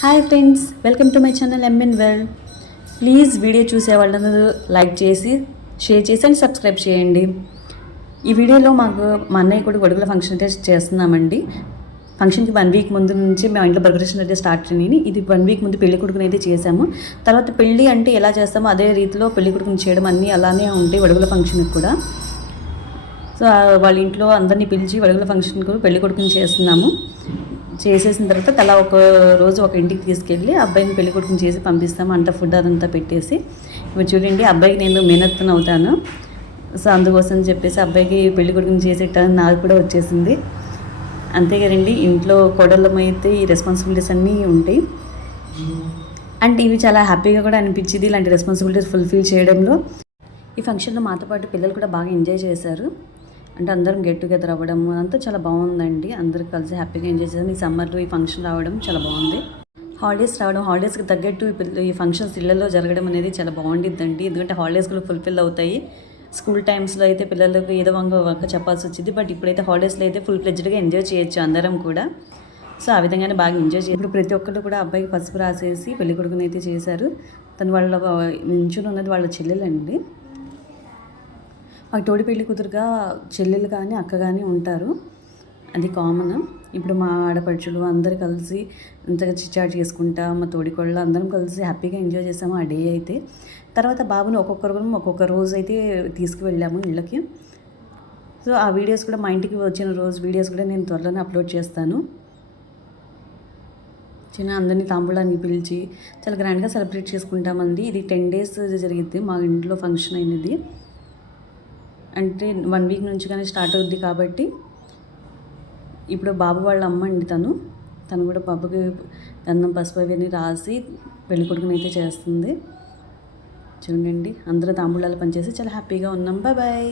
Hi friends, welcome to my channel MN world. Please video చూసే వాళ్ళందరూ like చేసి share చేసి అండ్ సబ్స్క్రైబ్ చేయండి. ఈ వీడియోలో మా అన్నయ్య కూడా గొడుగుల ఫంక్షన్ అయితే చేస్తున్నామండి. ఫంక్షన్కి 1 వీక్ ముందు నుంచి మేము ఇంట్లో ప్రిపరేషన్ అయితే స్టార్ట్ అయ్యి ఇది 1 వీక్ ముందు పెళ్లి కొడుకుని అయితే చేసాము. తర్వాత పెళ్ళి అంటే ఎలా చేస్తామో అదే రీతిలో పెళ్లి కొడుకుని చేయడం అన్నీ అలానే ఉంటాయి గొడుగుల ఫంక్షన్కి కూడా. సో వాళ్ళ ఇంట్లో అందరినీ పిలిచి గొడుగుల ఫంక్షన్కి పెళ్లి కొడుకుని చేస్తున్నాము. చేసేసిన తర్వాత తలా ఒక రోజు ఒక ఇంటికి తీసుకెళ్ళి అబ్బాయిని పెళ్లి కొడుకుని చేసి పంపిస్తాము. అంత ఫుడ్ అదంతా పెట్టేసి ఇప్పుడు చూడండి, అబ్బాయికి నేను మేనత్తను అవుతాను. సో అందుకోసం చెప్పేసి అబ్బాయికి పెళ్లి కొడుకుని చేసేటానికి నాకు కూడా వచ్చేసింది. అంతే కదండి, ఇంట్లో కోడళ్ళమైతే ఈ రెస్పాన్సిబిలిటీస్ అన్నీ ఉంటాయి. అండ్ ఇవి చాలా హ్యాపీగా కూడా అనిపించింది ఇలాంటి రెస్పాన్సిబిలిటీస్ ఫుల్ఫిల్ చేయడంలో. ఈ ఫంక్షన్లో మాతో పాటు పిల్లలు కూడా బాగా ఎంజాయ్ చేశారు. అంటే అందరం గెట్ టుగెదర్ అవ్వడం అంతా చాలా బాగుందండి. అందరూ కలిసి హ్యాపీగా ఎంజాయ్ చేసాం. ఈ సమ్మర్లో ఈ ఫంక్షన్ రావడం చాలా బాగుంది. హాలిడేస్ రావడం, హాలిడేస్కి తగ్గట్టు ఈ ఫంక్షన్స్ ఇళ్లలో జరగడం అనేది చాలా బాగుండిద్దండి. ఎందుకంటే హాలిడేస్ కూడా ఫుల్ఫిల్ అవుతాయి. స్కూల్ టైమ్స్లో అయితే పిల్లలకు ఏదో వంక చెప్పాల్సి వచ్చింది. బట్ ఇప్పుడైతే హాలిడేస్లో అయితే ఫుల్ ఫ్లెడ్జ్డ్గా ఎంజాయ్ చేయొచ్చు అందరం కూడా. సో ఆ విధంగానే బాగా ఎంజాయ్ చేయాలి. ఇప్పుడు ప్రతి ఒక్కరు కూడా అబ్బాయికి పసుపు రాసేసి పెళ్లి కొడుకుని అయితే చేశారు. తను వాళ్ళ నించుని ఉన్నది వాళ్ళ చెల్లెలండి. మాకు తోడి పెళ్లి కూతురుగా చెల్లెలు కానీ అక్క కానీ ఉంటారు, అది కామన్. ఇప్పుడు మా ఆడపడుచులు అందరు కలిసి ఇంతగా చిచ్చాట్ చేసుకుంటా మా తోడికోళ్ళు అందరం కలిసి హ్యాపీగా ఎంజాయ్ చేసాము ఆ డే అయితే. తర్వాత బాబుని ఒక్కొక్క రోజు అయితే తీసుకువెళ్ళాము ఇళ్ళకి. సో ఆ వీడియోస్ కూడా మా ఇంటికి వచ్చిన రోజు వీడియోస్ కూడా నేను త్వరలోనే అప్లోడ్ చేస్తాను. అందరినీ తాంబూలాన్ని పిలిచి చాలా గ్రాండ్గా సెలబ్రేట్ చేసుకుంటామండి. ఇది 10 days జరిగింది మా ఇంట్లో ఫంక్షన్ అయినది. అంటే 1 వీక్ నుంచి కానీ స్టార్ట్ అవుద్ది కాబట్టి ఇప్పుడు బాబు వాళ్ళ అమ్మ అండి తను కూడా బాబుకి గంధం పసుపు అవన్నీ రాసి పెళ్లి కొడుకుని అయితే చేస్తుంది. చూడండి, అందరూ తాంబూలాలు పనిచేసి చాలా హ్యాపీగా ఉన్నాం. బాయ్.